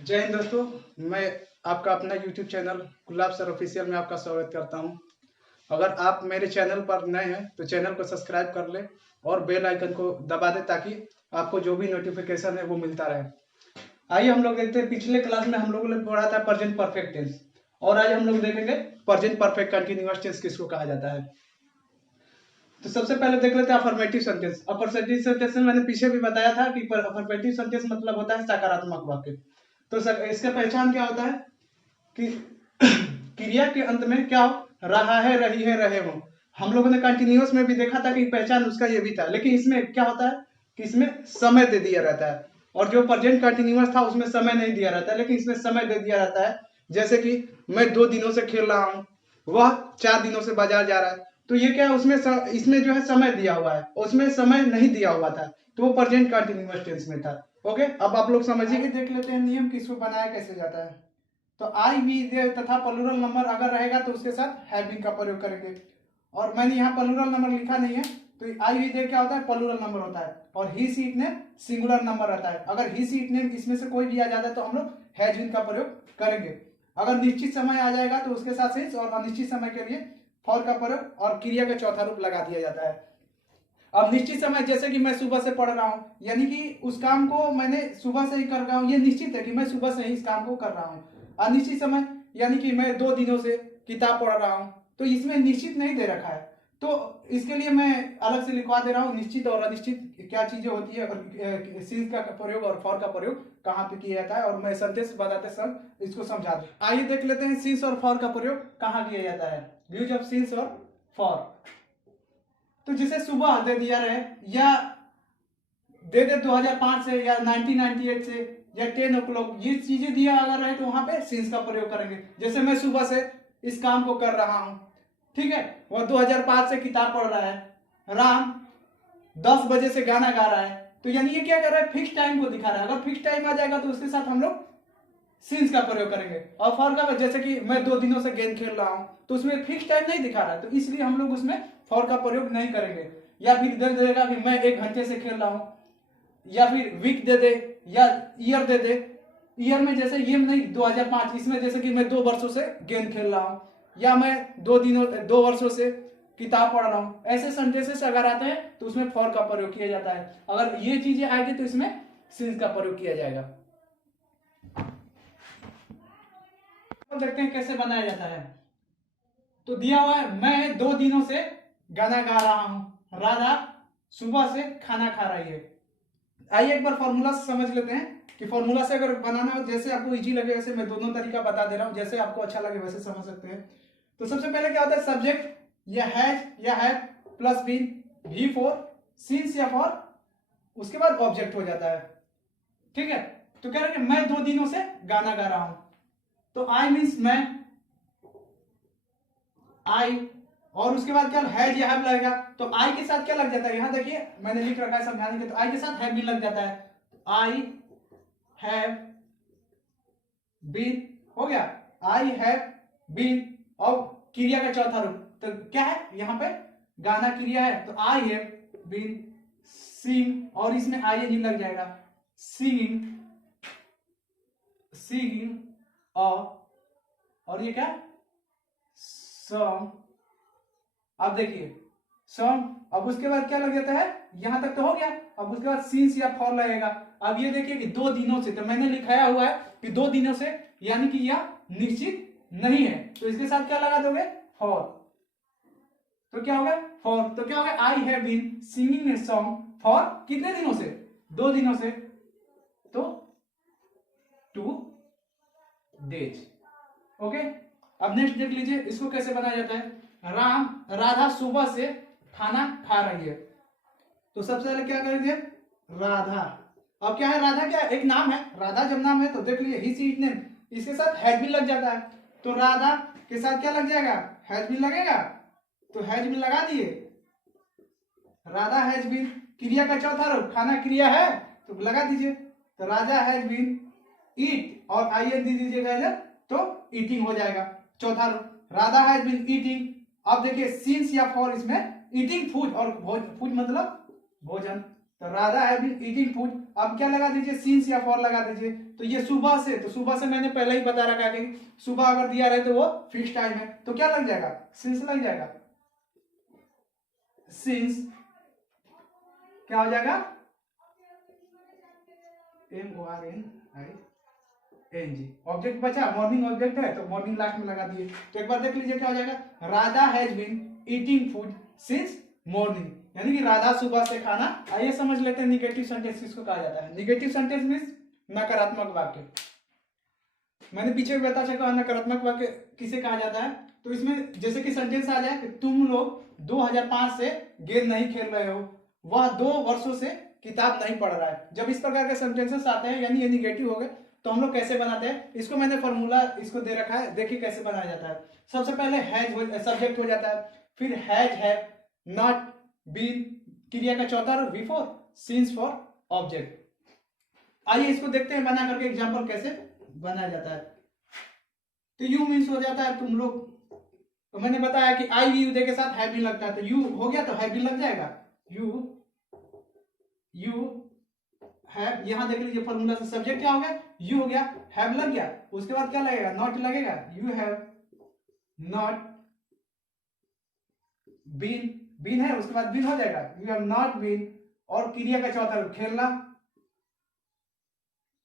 जय हिंद दोस्तों, मैं आपका अपना YouTube चैनल गुलाब सर ऑफिशियल में आपका स्वागत करता हूं। अगर आप मेरे चैनल पर नए हैं तो चैनल को सब्सक्राइब कर लें और बेल आइकन को दबा दें ताकि आपको जो भी नोटिफिकेशन है वो मिलता रहे। आइए हम लोग देखते हैं, पिछले क्लास में हम लोगों ने पढ़ा था प्रेजेंट परफेक्ट टेंस और आज हम लोग देखेंगे प्रेजेंट परफेक्ट कंटीन्यूअस टेंस किसको कहा जाता है। तो सबसे पहले देख लेते हैं अफर्मेटिव सेंटेंस। अफर्मेटिव सेंटेंस में मैंने पीछे भी बताया था कि अफर्मेटिव सेंटेंस मतलब होता है सकारात्मक वाक्य। तो इसका पहचान क्या होता है कि क्रिया के अंत में क्या हो रहा है, रही है, रहे हो। हम लोगों ने कंटिन्यूअस में भी देखा था कि पहचान उसका ये भी था, लेकिन इसमें क्या होता है कि इसमें समय दे दिया रहता है और जो प्रेजेंट कंटिन्यूअस था उसमें समय नहीं दिया रहता है, लेकिन इसमें समय दे दिया रहता है। जैसे कि मैं 2 दिनों से खेल रहा हूँ, वह 4 दिनों से बाजार जा रहा है। तो ये क्या है, इसमें जो है समय दिया हुआ है, उसमें समय नहीं दिया हुआ था, तो वो प्रेजेंट कंटिन्यूअस टेंस में था। ओके, अब आप लोग समझिए। देख लेते हैं नियम किसको बनाया कैसे जाता है। तो आई वी दे तथा प्लूरल नंबर अगर रहेगा तो उसके साथ हैव बीन का प्रयोग करेंगे। और मैंने यहाँ प्लूरल नंबर लिखा नहीं है, तो आई वी दे क्या होता है, प्लूरल नंबर होता है और he she it name singular number रहता है। अगर ही सी इट नेम इसमें से कोई भी आ जाता है तो हम लोग हैज बीन का प्रयोग करेंगे। अगर निश्चित समय आ जाएगा तो उसके साथ सिंस और अनिश्चित समय के लिए फॉर का प्रयोग और क्रिया का चौथा रूप लगा दिया जाता है। अब निश्चित समय जैसे कि मैं सुबह से पढ़ रहा हूं, यानी कि उस काम को मैंने सुबह से ही कर रहा हूं, ये निश्चित है कि मैं सुबह से ही इस काम को कर रहा हूं। अनिश्चित समय यानी कि मैं 2 दिनों से किताब पढ़ रहा हूं, तो इसमें निश्चित नहीं दे रखा है, तो इसके लिए मैं अलग से लिखवा दे रहा हूं निश्चित और अनिश्चित क्या चीजें होती है और सिंस का प्रयोग और फॉर का प्रयोग कहाँ पे किया जाता है, और मैं सेंटेंस बताते समय इसको समझा दूं। आइए देख लेते हैं सिंस और फॉर का प्रयोग कहाँ किया जाता है। यूज ऑफ सिंस और फॉर। तो जिसे सुबह दे दिया रहे या दे दे 2005 से या 1998 से या 10 o'clock, ये चीजें दिया अगर रहे तो वहां पे सिंस का प्रयोग करेंगे। जैसे मैं सुबह से इस काम को कर रहा हूं, ठीक है, वह 2005 से किताब पढ़ रहा है। राम 10 बजे से गाना गा रहा है, तो यानी ये क्या कर रहा है, फिक्स टाइम को दिखा रहा है। अगर फिक्स टाइम आ जाएगा तो उसके साथ हम लोग सिंस का प्रयोग करेंगे। और फॉर का जैसे कि मैं 2 दिनों से गेम खेल रहा हूं, तो उसमें फिक्स टाइम नहीं दिखा रहा है, तो इसलिए हम लोग उसमें फॉर का प्रयोग नहीं करेंगे। या फिर दे देगा कि मैं 1 घंटे से खेल रहा हूं, या फिर वीक दे दे या ईयर दे दे। ईयर में जैसे ये नहीं 2005, इसमें जैसे कि मैं 2 वर्षों से गेम खेल रहा हूं या मैं 2 वर्षों से किताब पढ़ रहा हूं, ऐसे सेंटेंसेस अगर आते हैं तो उसमें फॉर का प्रयोग किया जाता है। अगर ये चीजें आएगी तो इसमें सिंस का प्रयोग किया जाएगा। देखते हैं कैसे बनाया जाता है। तो दिया हुआ है मैं 2 दिनों से गाना गा रहा हूं, राधा सुबह से खाना खा रही है। आइए एक बार फॉर्मूला से समझ लेते हैं कि फॉर्मूला से अगर बनाना हो, जैसे आपको इजी लगे वैसे मैं दोनों तरीका बता दे रहा हूं, जैसे आपको अच्छा लगे वैसे समझ सकते हैं। तो सबसे पहले क्या होता है, सब्जेक्ट या हैज या हैव प्लस बीन भी फॉर सिंस या फॉर, उसके बाद ऑब्जेक्ट हो जाता है। ठीक है, तो कह रहे हैं मैं 2 दिनों से गाना गा रहा हूं, तो आई मीन्स मैं, आई, और उसके बाद क्या हैज या हैव लगेगा, तो आई के साथ क्या लग जाता है, यहां देखिए मैंने लिख रखा है समझाने के, तो आई के साथ हैव भी लग जाता है। आई हैव बीन हो गया, आई हैव बीन, और क्रिया का चौथा रूप तो क्या है, यहां पे गाना क्रिया है, तो आई हैव बीन सिंग, और इसमें आई एन लग जाएगा, सिंगिंग, सिंगिंग, और ये क्या, सॉन्ग। अब देखिए सॉन्ग, अब उसके बाद क्या लग जाता है, यहां तक तो हो गया। अब उसके बाद सिंस या फॉर लगेगा। अब ये देखिए कि 2 दिनों से, तो मैंने लिखाया हुआ है कि 2 दिनों से, यानी कि यह निश्चित नहीं है, तो इसके साथ क्या लगा दोगे, फॉर। तो क्या होगा, फॉर, तो क्या होगा, I have been singing a song for कितने दिनों से, 2 दिनों से, तो 2 days। ओके, अब नेक्स्ट देख लीजिए इसको कैसे बनाया जाता है। राम राधा सुबह से खाना खा रही है, तो सबसे पहले क्या करेंगे, राधा। अब क्या है, राधा क्या एक नाम है, राधा जब नाम है तो देख लीजिए ही सी इट नेम, इसके साथ हैज भी लग जाता है, तो राधा के साथ क्या लग जाएगा, हैज भी लगेगा, तो हैज भी लगा दिए, राधा हैज बीन, क्रिया का चौथा रूप खाना क्रिया है तो लगा दीजिए, तो राजा हैज बीन ईट, और आई एन दी दीजिएगा इधर, तो ईटिंग हो जाएगा चौथा रूप, राधा हैज बीन ईटिंग। अब देखिए सिंस या फॉर, इसमें ईटिंग फूड, और फूड मतलब भोजन, तो Radha have been eating food, अब क्या लगा दीजिए, सिंस या फॉर लगा दीजिए। तो ये सुबह से, तो सुबह से मैंने पहले ही बता रखा कि सुबह अगर दिया रहे तो वो फिक्स टाइम है, तो क्या लग जाएगा, सिंस लग जाएगा। सिंस क्या हो जाएगा, MORNING। ऑब्जेक्ट बचा, मॉर्निंग ऑब्जेक्ट है तो मॉर्निंग लास्ट में लगा दिए। तो एक बार देख लीजिए क्या हो जाएगा, Radha has been eating food since morning, यानी कि राधा सुबह से खाना। आइए समझ लेते हैं निगेटिव सेंटेंस किसको कहा जाता है। निगेटिव सेंटेंस मींस नकारात्मक वाक्य। मैंने पीछे भी बता चुका नकारात्मक वाक्य किसे कहा जाता है। तो इसमें जैसे कि सेंटेंस आ जाए कि तुम लोग 2005 से गेम नहीं खेल रहे हो, वह 2 वर्षों से किताब नहीं पढ़ रहा है। जब इस प्रकार के सेंटेंसेस आते हैं यानी ये निगेटिव हो गए, तो हम लोग कैसे बनाते हैं इसको, मैंने फॉर्मूला इसको दे रखा है, देखिए कैसे बनाया जाता है। सबसे पहले हैज सब्जेक्ट हो जाता है, फिर हैज है, नॉट, बीन क्रिया का चौथा रूप, बिफोर, सिंस फॉर ऑब्जेक्ट। आइए इसको देखते हैं बना करके एग्जांपल कैसे बनाया जाता है। तो यू मीन्स हो जाता है तुम लोग, तो मैंने बताया कि आई वी दे के साथ हैव बीन लगता है, तो यू हो गया तो हैव बीन लग जाएगा। यू हैव, यहां देख लीजिए फॉर्मूला से सब्जेक्ट क्या हो गया, यू हो गया, हैव लग गया, उसके बाद क्या लगेगा, नॉट लगेगा, you have not been, been है उसके बाद बीन हो जाएगा, यू हैव नॉट बीन, और क्रिया का चौथा रूप खेलना,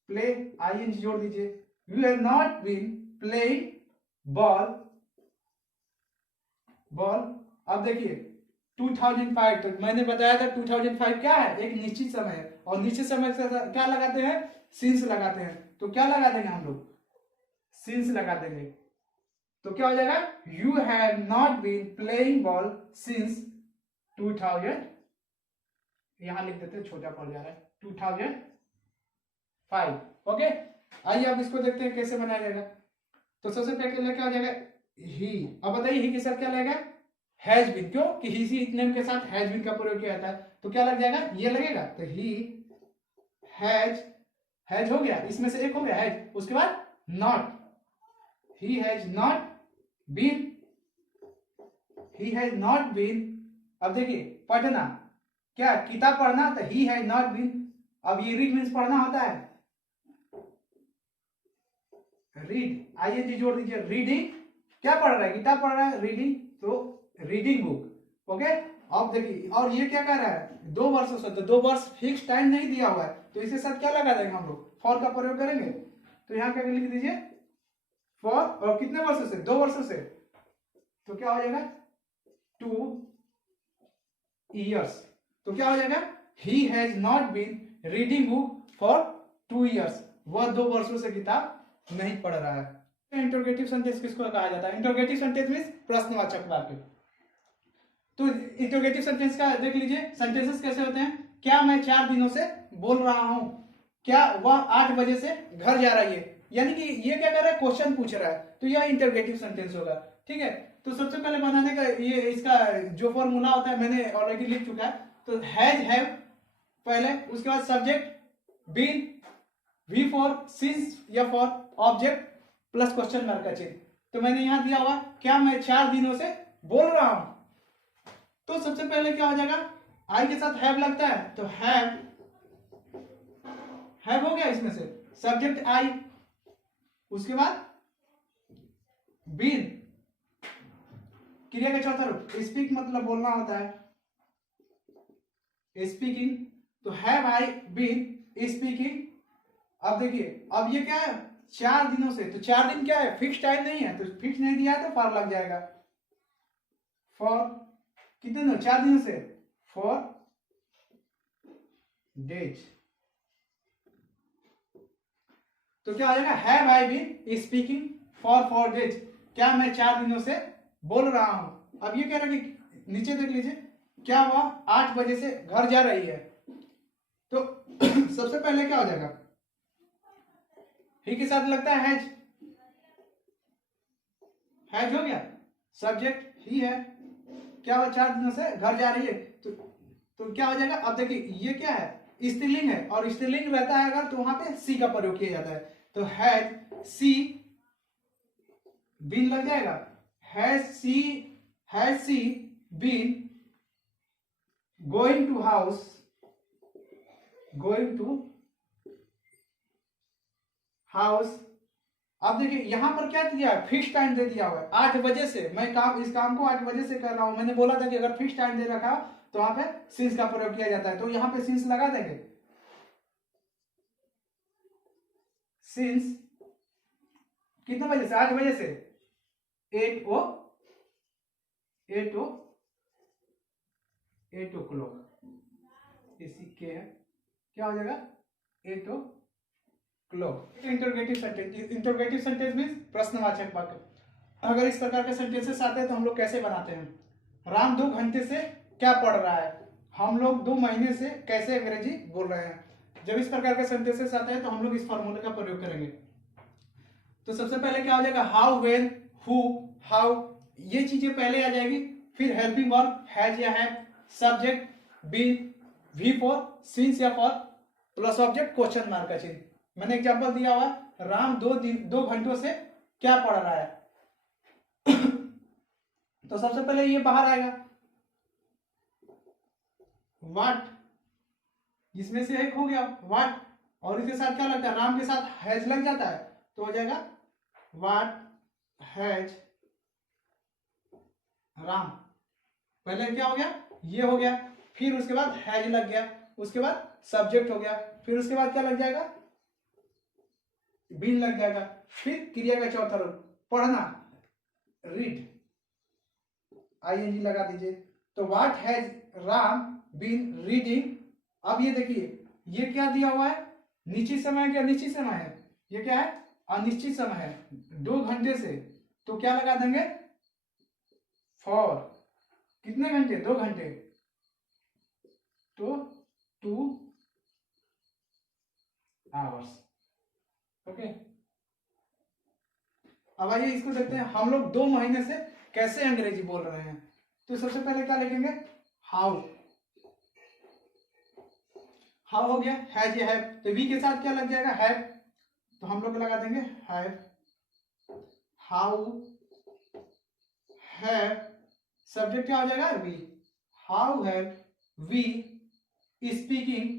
प्ले, आईएनजी जोड़ दीजिए, you have not been playing ball, ball. अब देखिए 2005, तो मैंने बताया था 2005 क्या है, एक निश्चित समय है, और निश्चित समय से क्या लगाते हैं, सिंस लगाते हैं। तो क्या लगा देंगे हम लोग, सिंस लगा देंगे, तो क्या हो जाएगा, you have not been playing ball since 2000, यहां लिख देते हैं छोटा पड़ जा रहा है, 2005। ओके, आइए अब इसको देखते हैं कैसे बनाया जाएगा। तो सबसे पहले क्या हो जाएगा, ही। अब बताइए ही के साथ क्या लगेगा, हैज बीन, क्यों कि ही सी नेम के साथ हैज बीन का प्रयोग किया जाता है, तो क्या लग जाएगा, ये लगेगा। तो ही हैज, हैज हो गया, इसमें से एक हो गया हैज, उसके बाद not, he has not been, he has not been. अब देखिए पढ़ना, क्या किताब पढ़ना, तो ही हैज नॉट बीन। अब ये रीड मीन्स पढ़ना होता है, रीड, आईएनजी जोड़ दीजिए, रीडिंग, क्या पढ़ रहा है, किताब पढ़ रहा है, रीडिंग, तो रीडिंग बुक। ओके, अब देखिए, और ये क्या कर रहा है, 2 वर्षों से, तो 2 वर्ष फिक्स टाइम नहीं दिया हुआ है, तो इसके साथ क्या लगा देंगे हम लोग, फॉर का प्रयोग करेंगे। तो यहाँ क्या लिख दीजिए, फॉर, और कितने वर्षों से, 2 वर्षों से, तो क्या हो जाएगा 2 years। तो क्या हो जाएगा, he has not been reading book for 2 years, वह 2 वर्षों से किताब नहीं पढ़ रहा है। इंटरोगेटिव सेंटेंस किसको कहा जाता है, इंटरोगेटिव सेंटेंस मींस प्रश्नवाचक वाक्य। तो इंटरोगेटिव सेंटेंस का देख लीजिए, सेंटेंसेस कैसे होते हैं, क्या मैं 4 दिनों से बोल रहा हूं, क्या वह 8 बजे से घर जा रही है, यानी कि ये क्या कर रहा है, क्वेश्चन पूछ रहा है, तो यह इंटरोगेटिव सेंटेंस होगा। ठीक है, तो सबसे पहले बनाने का ये इसका जो फॉर्मूला होता है मैंने ऑलरेडी लिख चुका है। तो हैज, हैव पहले, उसके बाद subject, been, V four, since या for, object plus question mark का चिन्ह। तो मैंने यहां दिया हुआ, क्या मैं 4 दिनों से बोल रहा हूं, तो सबसे पहले क्या हो जाएगा, आई के साथ हैव लगता है, तो हैव हो गया, इसमें से सब्जेक्ट आई, उसके बाद बीन, क्रिया का चौथा रूप, स्पीक मतलब बोलना होता है, स्पीकिंग, तो हैव आई बीन स्पीकिंग। अब देखिए, अब ये क्या है, 4 दिनों से, तो 4 दिन क्या है, फिक्स टाइम नहीं है, तो फिक्स नहीं दिया है तो फॉर लग जाएगा, फॉर कितने दिनों, 4 दिनों से, फॉर डेज। तो क्या हो जाएगा, have I been speaking for 4 days, क्या मैं 4 दिनों से बोल रहा हूं। अब ये कह रहा है कि नीचे देख लीजिए, क्या वह 8 बजे से घर जा रही है, तो सबसे पहले क्या हो जाएगा, ही के साथ लगता है हैज, हैज हो गया, सब्जेक्ट ही है, क्या वह 4 दिनों से घर जा रही है, तो क्या हो जाएगा, अब देखिए ये क्या है, स्त्रीलिंग है, और स्त्रीलिंग रहता है अगर तो वहां पे सी का प्रयोग किया जाता है, तो हैज सी बीन लग जाएगा, has she been going to house, going to house. अब देखिए यहां पर क्या दिया है, फिक्स टाइम दे दिया हुआ है 8 बजे से। मैं इस काम को 8 बजे से कर रहा हूं। मैंने बोला था कि अगर फिक्स टाइम दे रखा तो वहां पे सिंस का प्रयोग किया जाता है, तो यहां पे सिंस लगा देंगे। सिंस कितने बजे से, 8 बजे से 8 o'clock इसी के है, क्या हो जाएगा 8 o'clock। Interrogative sentence, interrogative sentence means प्रश्नवाचक वाक्य। अगर इस प्रकार के सेंटेंसेस आते हैं तो हम लोग कैसे बनाते हैं, राम 2 घंटे से क्या पढ़ रहा है, हम लोग 2 महीने से कैसे अंग्रेजी बोल रहे हैं। जब इस प्रकार के सेंटेंसेस आते हैं तो हम लोग इस फॉर्मूले का प्रयोग करेंगे। तो सबसे पहले क्या हो जाएगा, हाउ, वेन, हु, हाउ, ये चीजें पहले आ जाएगी। फिर हेल्पिंग वर्ब हैज या have, subject been, V four since या for, plus object question mark का चिन्ह। मैंने एग्जांपल दिया हुआ, राम 2 घंटों से क्या पढ़ रहा है। तो सबसे पहले ये बाहर आएगा व्हाट, इसमें से एक हो गया व्हाट, और इसके साथ क्या लगता है, राम के साथ हैज लग जाता है तो हो जाएगा व्हाट हैज राम। पहले क्या हो गया, ये हो गया, फिर उसके बाद हैज लग गया, उसके बाद सब्जेक्ट हो गया, फिर उसके बाद क्या लग जाएगा, बीन लग जाएगा, फिर क्रिया का चौथा रूप पढ़ना, रीड, आईएनजी लगा दीजिए। तो what has Ram been reading. अब ये देखिए ये क्या दिया हुआ है, निश्चित समय क्या निश्चित समय है, ये क्या है अनिश्चित समय है 2 घंटे से, तो क्या लगा देंगे फॉर, कितने घंटे 2 घंटे, तो 2 आवर्स। ओके, अब आइए इसको देखते हैं हम लोग 2 महीने से कैसे अंग्रेजी बोल रहे हैं। तो सबसे पहले क्या लिखेंगे, हाउ, हाउ हो गया, हैज या हैव, तो वी के साथ क्या लग जाएगा हैव, तो हम लोग लगा देंगे हैव, हाउ हैव, सब्जेक्ट क्या हो जाएगा we, how have we speaking,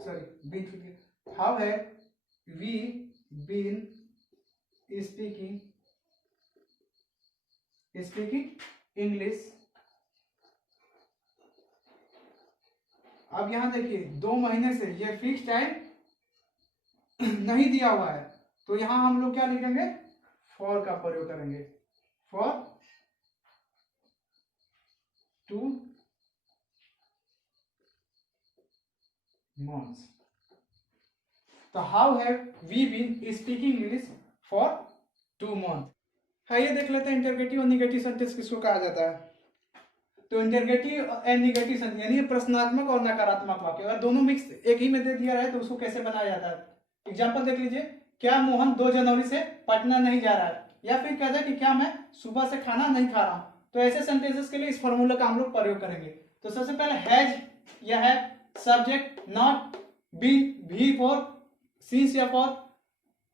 sorry been, how have we been speaking English. अब यहां देखिए 2 महीने से ये फिक्स टाइम नहीं दिया हुआ है, तो यहां हम लोग क्या लिखेंगे, फॉर का प्रयोग करेंगे, फॉर 2 months। तो how have we been speaking English for 2 months। आइए देख लेते हैं इंटरगेटिव और निगेटिव सेंटेंस किसको कहा जाता है। तो इंटरगेटिव एंड निगेटिव सेंटेंस यानी प्रश्नात्मक और नकारात्मक वाक्य, अगर दोनों मिक्स एक ही में दे दिया है तो उसको कैसे बनाया जाता है। एग्जांपल देख लीजिए, क्या मोहन 2 जनवरी से पटना नहीं जा रहा है, या फिर कहता है कि क्या मैं सुबह से खाना नहीं खा रहा हूं। तो ऐसे सेंटेंसेस के लिए इस फॉर्मूले का हम लोग प्रयोग करेंगे। तो सबसे पहले हैज या है, सब्जेक्ट नॉट, बीन, भी फॉर, सिंस या फॉर,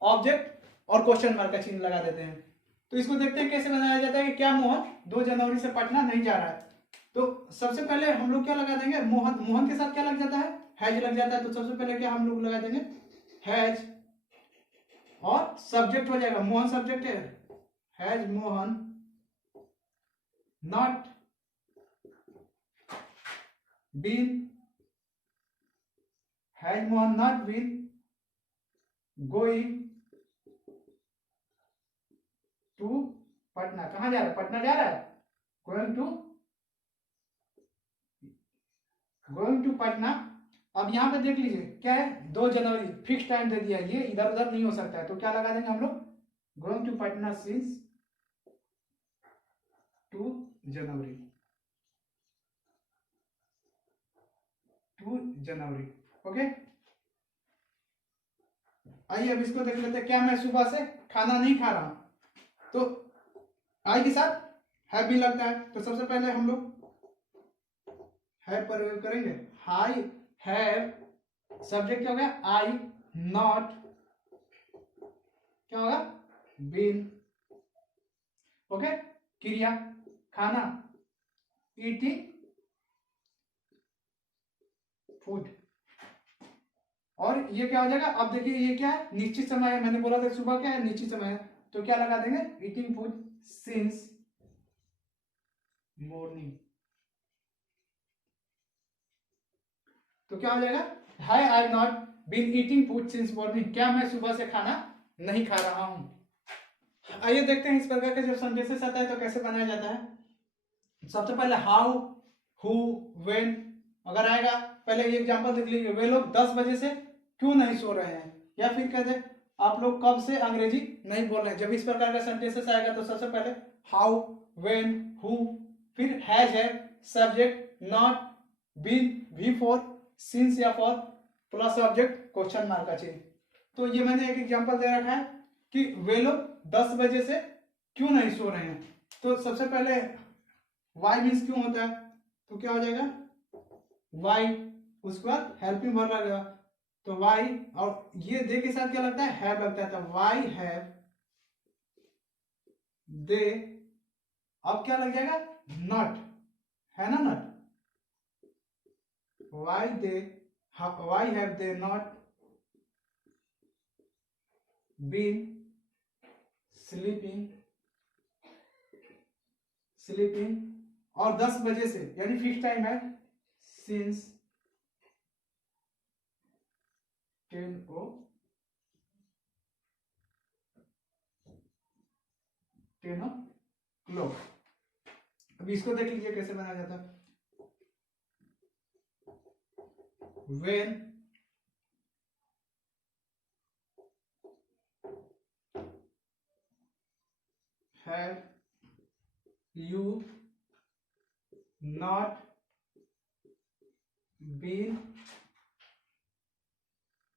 ऑब्जेक्ट और क्वेश्चन मार्क का चिन्ह लगा देते हैं। तो इसको देखते हैं कैसे बनाया जाता है कि क्या मोहन 2 जनवरी से पटना नहीं जा रहा है। तो सबसे पहले हम लोग क्या लगा देंगे, मोहन, मोहन के साथ क्या लग जाता है हैज लग जाता है, तो सबसे पहले क्या हम लोग लगा देंगे हैज, और सब्जेक्ट हो जाएगा, मोहन सब्जेक्ट है, has Mohan not been, has Mohan not been going to Patna. कहां जा रहा है, पटना जा रहा है, गोइंग टू पटना। अब यहां पे देख लीजिए क्या है 2 जनवरी फिक्स टाइम दे दिया, ये इधर उधर नहीं हो सकता है, तो क्या लगा देंगे हम लोग, going to Patna since 2 January, 2 January. Okay, आइए अब इसको देख लेते हैं, क्या मैं सुबह से खाना नहीं खा रहा हूं, तो आई के साथ हैव भी लगता है, तो सबसे पहले हम लोग हैव प्रयोग करेंगे, हाई हैव, सब्जेक्ट क्या हो गया आई, नॉट क्या होगा बीन, ओके, क्रिया खाना, ईटिंग फूड, और ये क्या हो जाएगा, अब देखिए ये क्या है, निश्चित समय है, मैंने बोला था सुबह क्या है, निश्चित समय है, तो क्या लगा देंगे, ईटिंग फूड सिंस मॉर्निंग। तो क्या हो जाएगा, have I not been eating food since morning, क्या मैं सुबह से खाना नहीं खा रहा हूं। आइए देखते हैं इस प्रकार के जब सेंटेंसेस आता है तो कैसे बनाया जाता है। सबसे पहले हाउ, हु, व्हेन अगर आएगा, पहले ये एग्जांपल देख लीजिए, वे लोग 10 बजे से क्यों नहीं सो रहे हैं, या फिर कहते आप लोग कब से अंग्रेजी नहीं बोल रहे हैं। जब इस प्रकार का सेंटेंसेस आएगा तो सबसे पहले हाउ, व्हेन, हु, फिर हैज है, सब्जेक्ट, नॉट, बीन, भी फॉर, सिंस या for, plus object, question mark का चिन्ह। तो ये मैंने एक एग्जांपल दे रखा है कि वे लोग 10 बजे से क्यों नहीं सो रहे हैं। तो सबसे पहले वाई मीन्स क्यों होता है, तो क्या हो जाएगा वाई, उसके बाद हेल्पिंग वर्ब लगेगा, तो वाई, और ये दे के साथ क्या लगता है, हैव लगता है, तो वाई हैव दे, अब क्या लग जाएगा, नॉट, है ना not, why they, why have they not been sleeping, sleeping, और 10 बजे से यानी फिक्स टाइम है, सिंस 10 o'clock। अब इसको देख लीजिए कैसे बनाया जाता है, when have you not been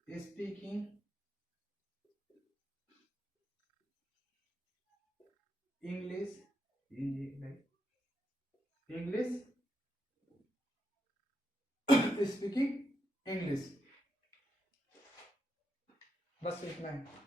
speaking English, English speaking English, बस इतना है।